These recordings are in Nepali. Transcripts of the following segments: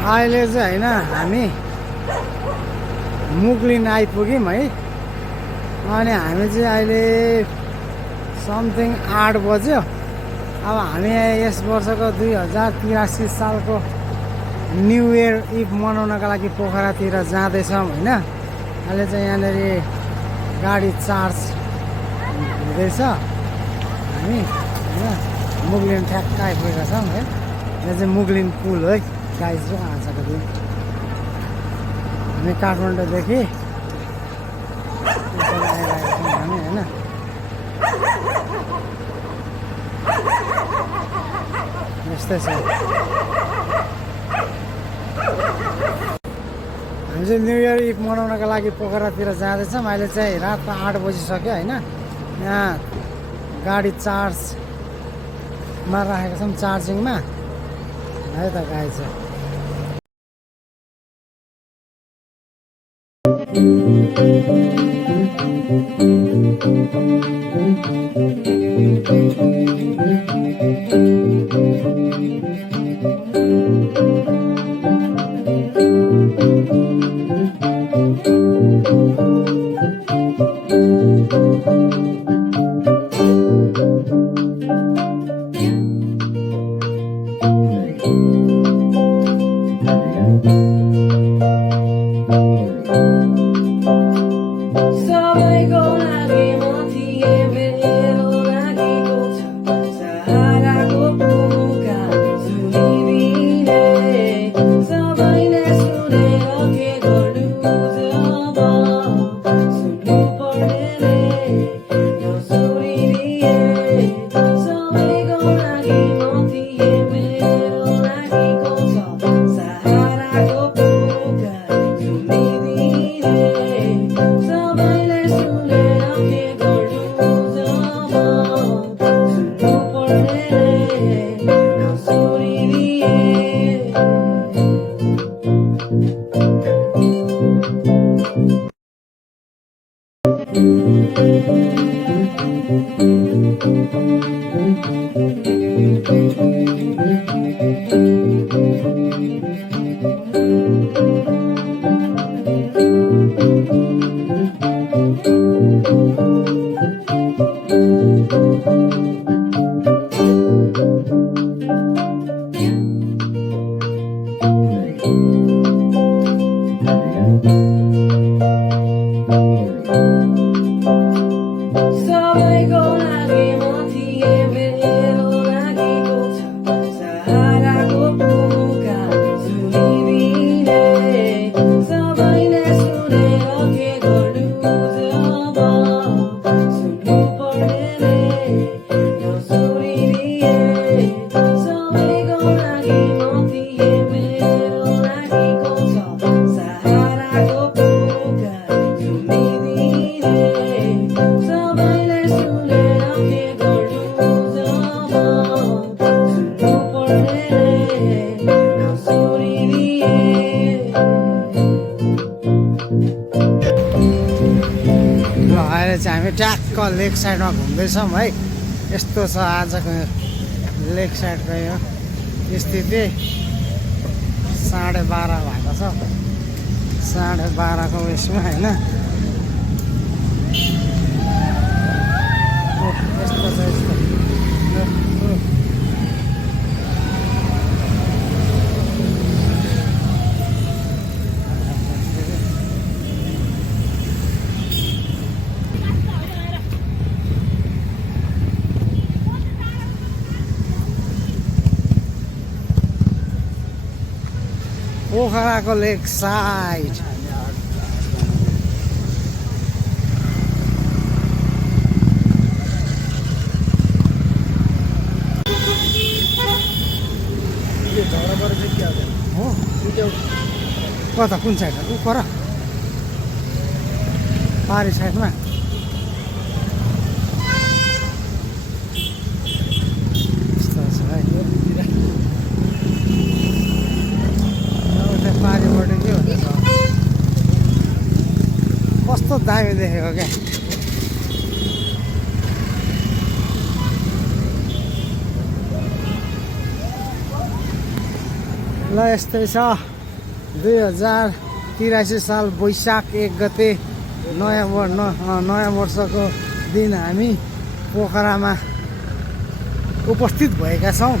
अहिले चाहिँ होइन हामी मुगलिन आइपुग्यौँ है। अनि हामी चाहिँ अहिले समथिङ 8 बज्यो। अब हामी यस वर्षको 2083 सालको न्यु इयर इभ मनाउनका लागि पोखरातिर जाँदैछौँ होइन। अहिले चाहिँ यहाँनिर गाडी चार्ज हुँदैछ। हामी होइन मुगलिन ठ्याक्क आइपुगेका छौँ है। यो चाहिँ मुगलिन पुल है गाइज र आजको दिन हामी काठमाडौँदेखि आइरहेका छौँ हामी होइन। यस्तै छ। हामी चाहिँ न्यु इयर इभ मनाउनका लागि पोखरातिर जाँदैछौँ। अहिले चाहिँ रातको 8 बजिसक्यो होइन। यहाँ गाडी चार्जमा राखेका छौँ, चार्जिङमा है त गाई चाहिँ। हामी ट्याक्क लेक साइडमा घुम्दैछौँ है। यस्तो छ आजको लेक साइडको यो स्थिति। 12:30 भएको छ। 12:30को उयसमा होइन। यस्तो छ यस्तो। पोखराको लेक साइड हो। कता कुन साइड ऊ पर पारी साइडमा यस्तो छ है। पारिपट्टि के हुन्छ कस्तो दामी देखेको क्या। ल यस्तै छ 2083 साल वैशाख 1 गते नयाँ वर्षको दिन हामी पोखरामा उपस्थित भएका छौँ।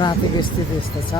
रातिको स्थिति यस्तो छ।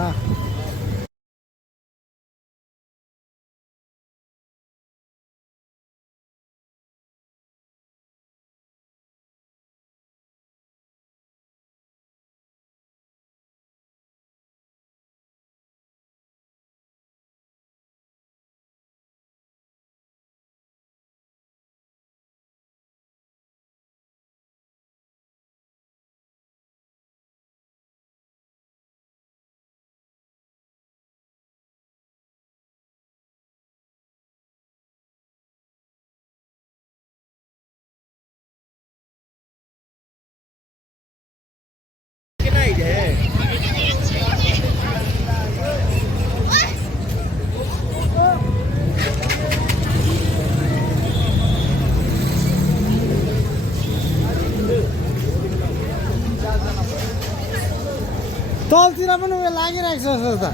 तलतिर पनि उयो लागिरहेको छ जस्तो त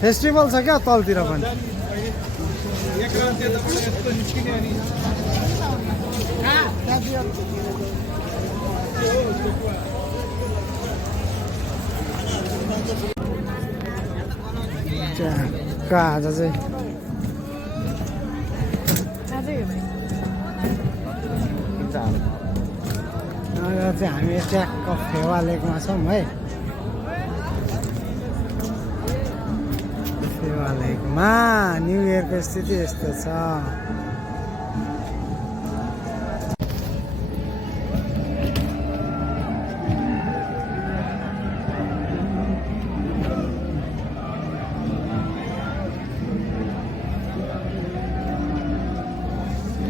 फेस्टिभल छ क्या तलतिर पनि। आज चाहिँ हामी ट्याक्क फेवा लेकमा छौँ है। फेवा लेकमा न्यु इयरको स्थिति यस्तो छ।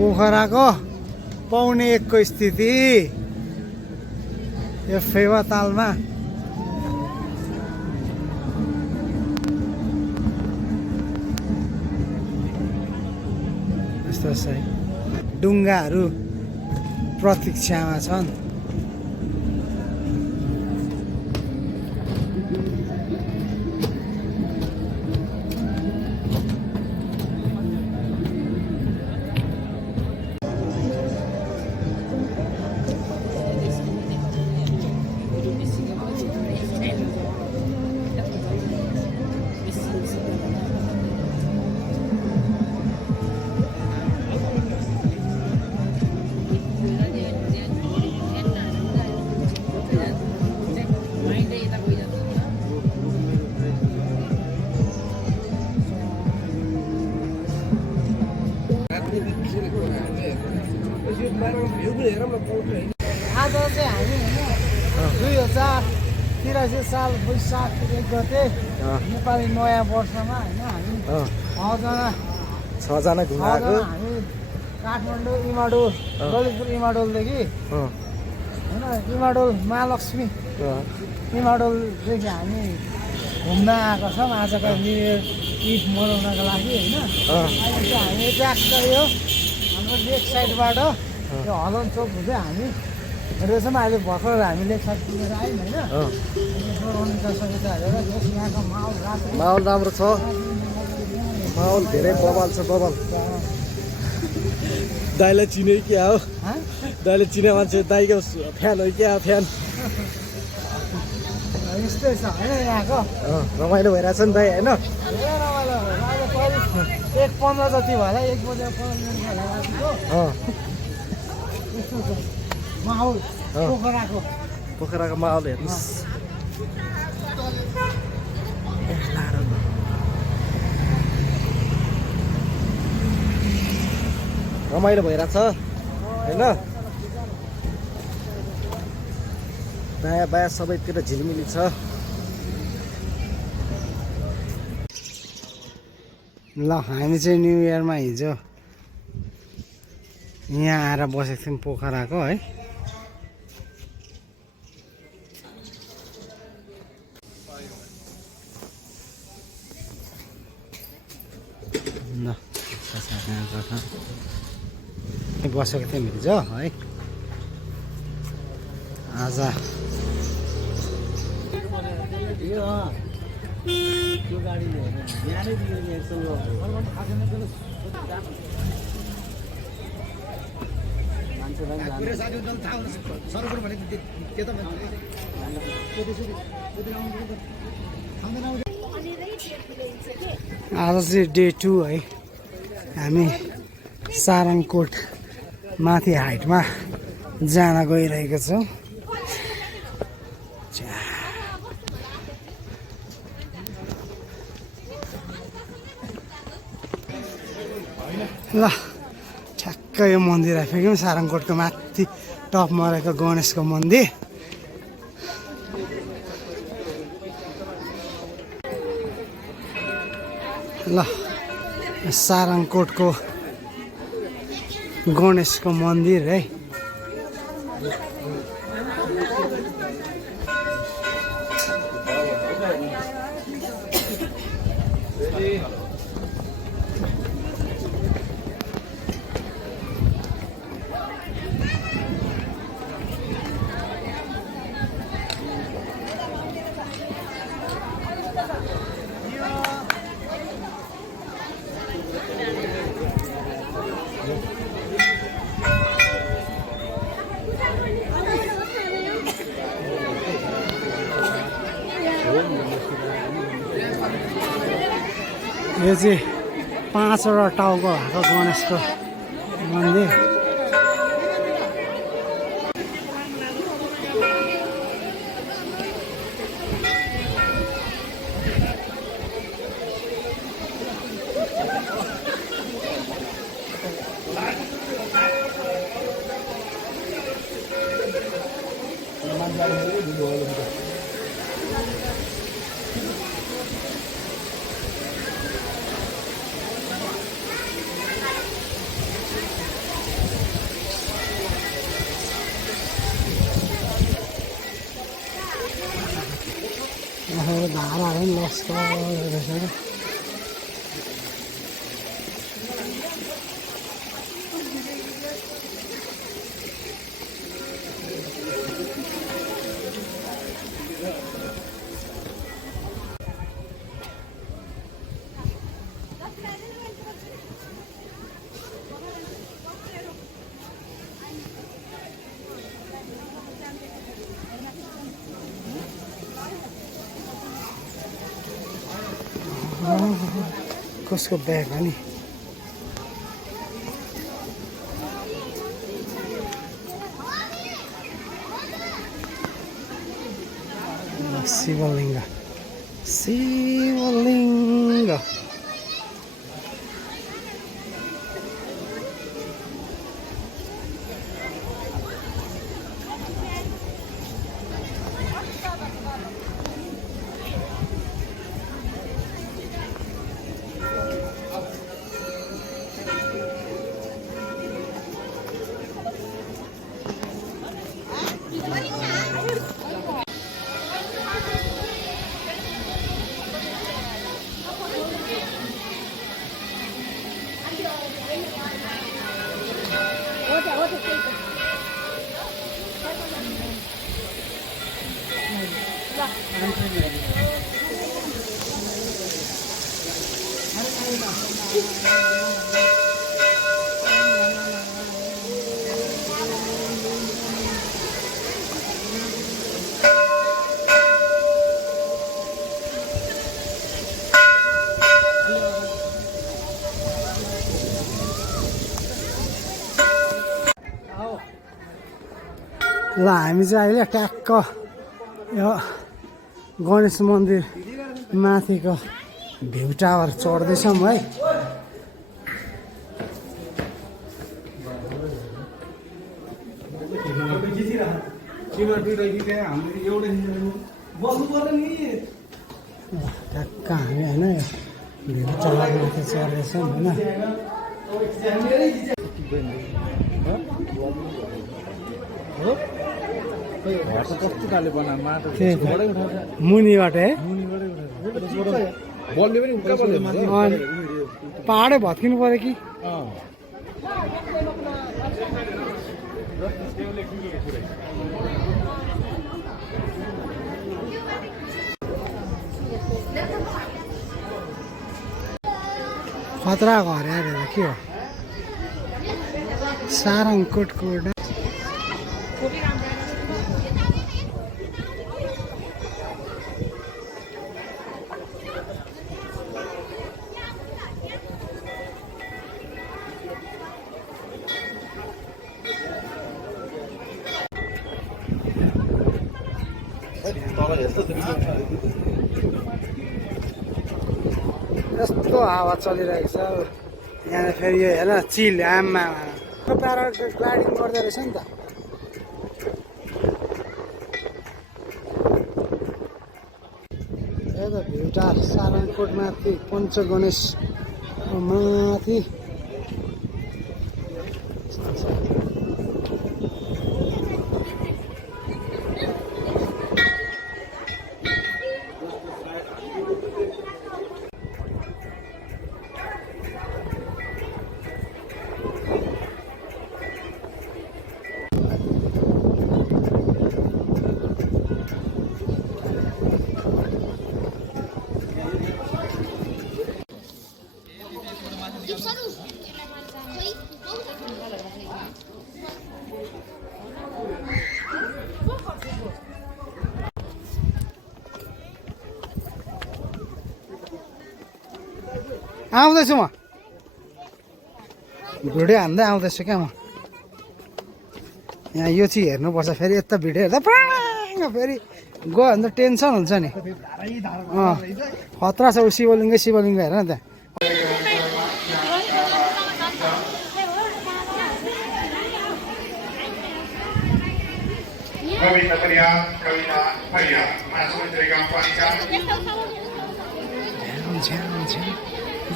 पोखराको 1:45 को स्थिति यो फेवा तालमा। यस्तो छ डुङ्गाहरू प्रतीक्षामा छन्। आज चाहिँ हामी 2083 साल वैशाख 1 गते नेपाली नयाँ वर्षमा होइन हामी 6जना घुमाएको। हामी काठमाडौँ इमाडोल ललितपुर इमाडोलदेखि होइन इमाडोल महालक्ष्मी इमाडोलदेखि हामी घुम्न आएको छौँ आजको न्यु इयर इभ मनाउनको लागि होइन। अहिले चाहिँ हामी ट्र्याक्क यो हाम्रो लेक साइडबाट त्यो हलन चोक हुँदै हामी रहेछौँ। अहिले भर्खर हामी लेक साइड पुगेर आयौँ होइन। यहाँको माहौल राम्रो छ। माहौल धेरै बवाल छ बवाल। दाइलाई चिने क्या हो? दाइले चिने मान्छे दाइको फ्यान हो क्या फ्यान? यस्तै छ होइन यहाँको। रमाइलो भइरहेछ नि दाइ होइन? धेरै रमाइलो भयो। अहिले करिब 1:15 जति भयो 1:15 यस्तो छ माहौल पोखराको माहौल हेर्नुहोस्। रमाइलो भइरहेछ होइन? दायाँ बायाँ सबैतिर झिलिमिली छ। ल हामी चाहिँ न्यु इयरमा हिजो यहाँ आएर बसेको थियौँ पोखराको है। ल छ बसेको थियौँ हिजो है आज आज चाहिँ डे 2 है हामी सारङकोट माथि हाइटमा जान गइरहेको छौँ ल ठ्याक्कै यो मन्दिर आइपुग्यौँ सारङकोटको माथि टपमा रहेको गणेशको मन्दिर ल सारङकोटको गणेशको मन्दिर है यो चाहिँ 5वटा टाउको भएको गणेशको मन्दिर धाराहरू पनि लस्कर रहेछ कसको ब्याग हो नि शिवलिङ्ग शिवलिङ्ग ल हामी चाहिँ अहिले ट्याक्क यो गणेश मन्दिर माथिको भ्यू टावर चढ्दैछौँ है ट्याक्क हामी होइन भ्यू टावर माथि चढ्दैछौँ होइन मुनिबाट है पहाडै भत्किनु पर्यो कि खतरा घर हेरेर के हो सारङकोटको यस्तो हावा चलिरहेको छ यहाँ फेरि यो हेर चिल आमा प्याराग्लाइडिङ गर्दो रहेछ नि त भ्युटार सारङकोट माथि पञ्चगणेश माथि आउँदैछु म भिडियो हान्दै आउँदैछु क्या म यहाँ यो चाहिँ हेर्नुपर्छ फेरि यता भिडियो हेर्दा फेरि गयो भने त टेन्सन हुन्छ नि खतरा छ ऊ शिवलिङ्ग हेर न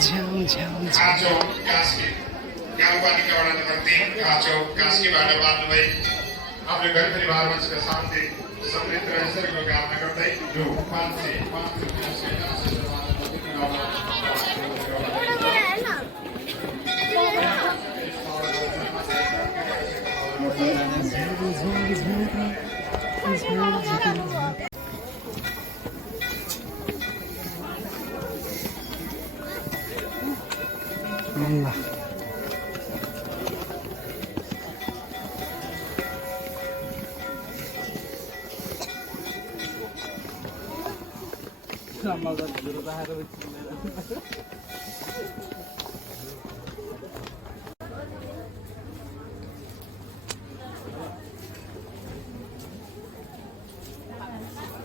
त्यहाँ खाँचो कास्की गाउँपालिकाबाट नम्बर 3 खाँचो कास्कीबाट बाँड्नुभए आफ्नो घर परिवारमाझका शान्ति समृद्ध र ऐश्वर्यको कामना गर्दै यो 500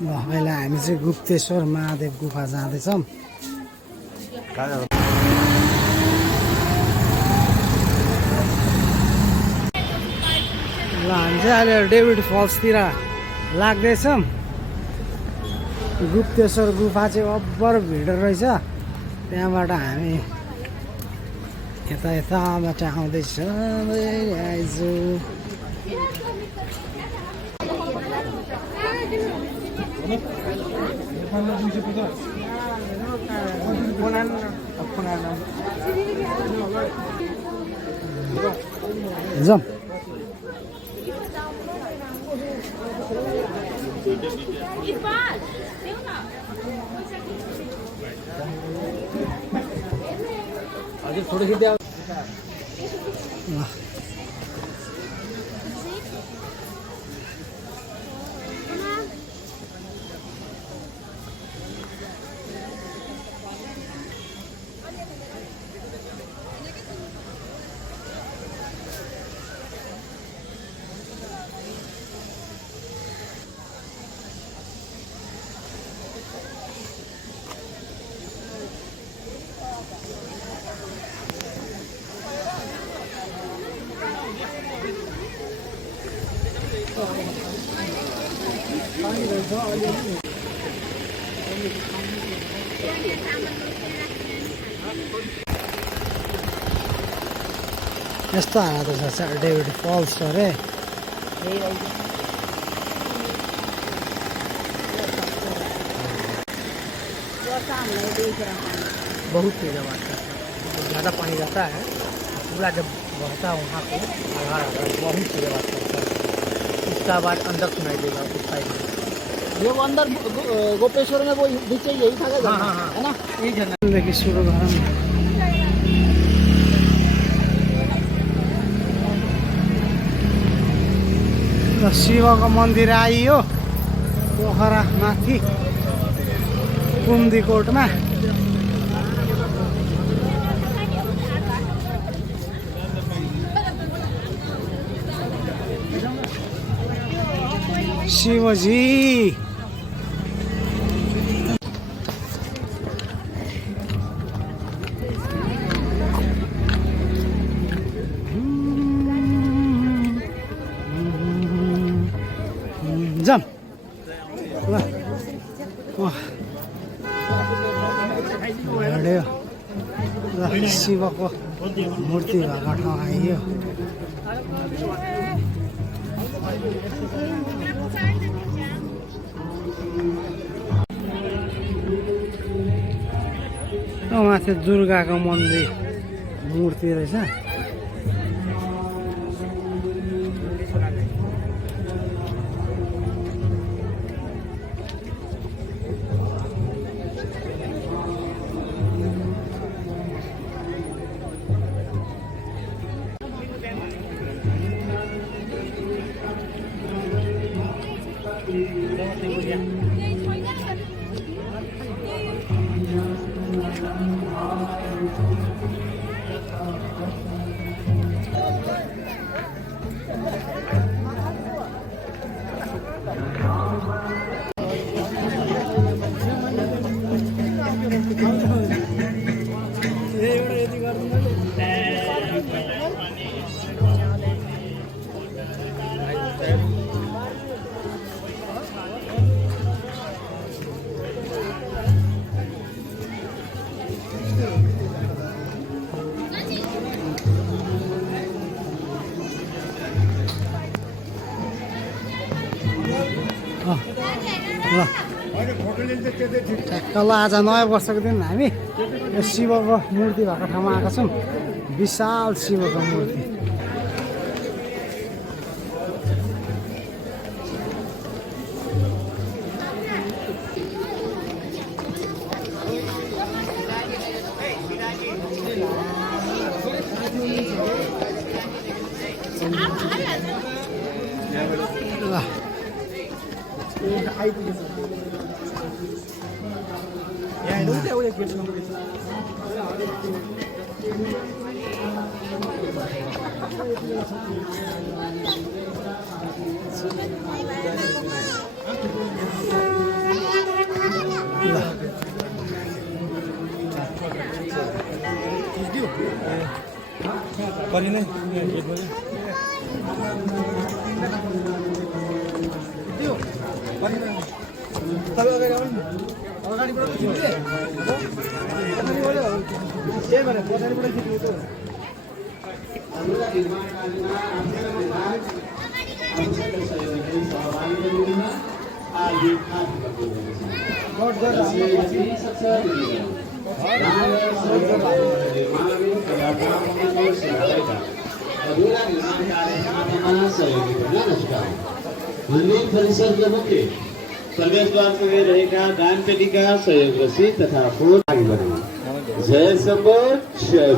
ल अहिले हामी चाहिँ गुप्तेश्वर महादेव गुफा जाँदैछौँ ल हामी चाहिँ अहिले डेभिड फल्सतिर लाग्दैछौँ गुप्तेश्वर गुफा चाहिँ अब्बर भिड रहेछ त्यहाँबाट हामी यताबाट आउँदैछौँ आइजु जाऊँ अझै थोरै खिच्दै आऊ यस्तो हालत छ डेभिड फल्स अरे बहुत तेज आवाज ज़्यादा पानी रहता है, पूरा जब बहता है वहाँ पे आधार बहुत तेज आवाज़ करता है, उसका आवाज़ अंदर सुनाई देगा उस साइड में। ये वो अंदर गोपेश्वर में वो नीचे यही था क्या? हाँ, है ना? यही झरना देखिए सुरु घर शिवको मन्दिर आइयो पोखरा माथि कुम्दीकोटमा। शिवजी जाम ल हिँड्यो ल शिवको मूर्ति भएको ठाउँ आइयो। माथि दुर्गाको मन्दिर मूर्ति रहेछ। ल आज नयाँ वर्षको दिन हामी यो शिवको मूर्ति भएको ठाउँमा आएका छौँ। विशाल शिवको मूर्ति। मंदिर परिसर के मुख्य प्रवेश द्वार में रहेगा दान पेटी का सहयोग रसीद तथा फूल आगे बढ़े। जय शंभो जय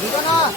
भोलेनाथ।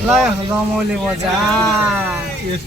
ल रमाउले बजार